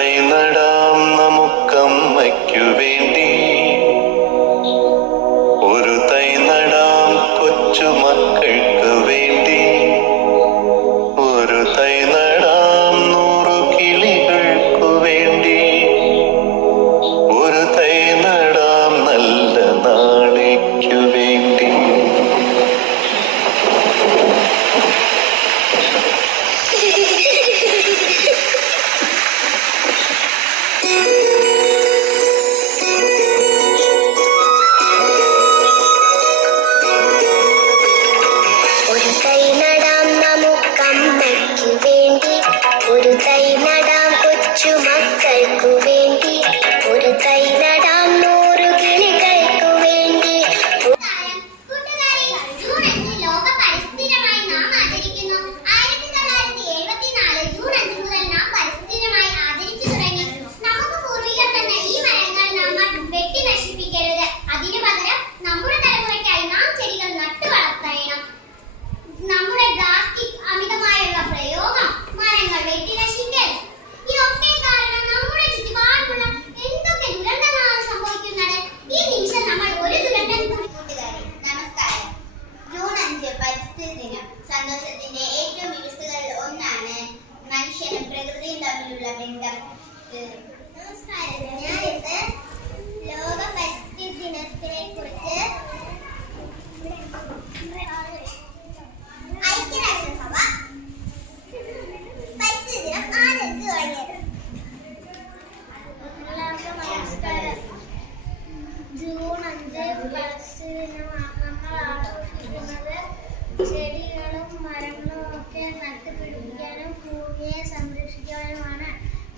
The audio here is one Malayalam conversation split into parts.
തൈനടാം നമുക്കമ്മയ്ക്കു വേണ്ടി. ഒരു തൈനടാം കൊച്ചുമക്ക siempre linda biblia venga.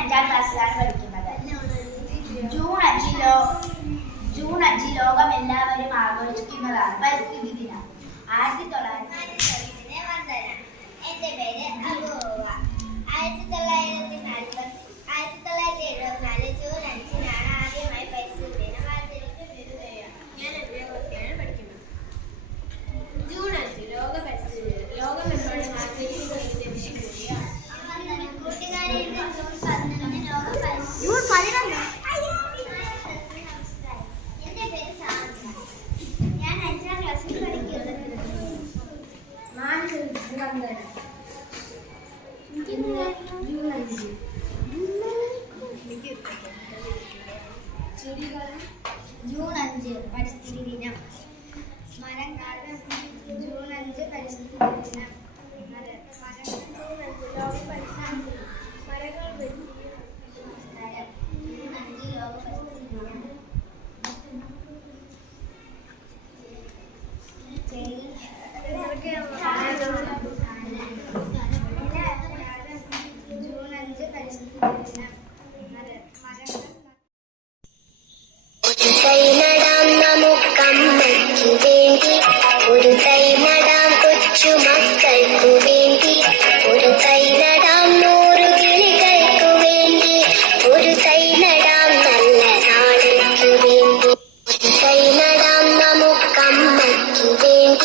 അഞ്ചാം ക്ലാസ്സിലാണ് പഠിക്കുന്നത് ജൂൺ അഞ്ച് ലോ ജൂൺ അഞ്ച് ലോകം എല്ലാവരും ആഘോഷിക്കുന്നതാണ് പരിസ്ഥിതി ദിനം ആയിരത്തി തൊള്ളായിരത്തി എന്റെ പേര് ആയിരത്തി തൊള്ളായിരത്തി നാല് ജൂൺ അഞ്ച് പരിസ്ഥിതി ദിനം മരങ്ങൾ ജൂൺ അഞ്ച് പരിസ്ഥിതി ദിനം.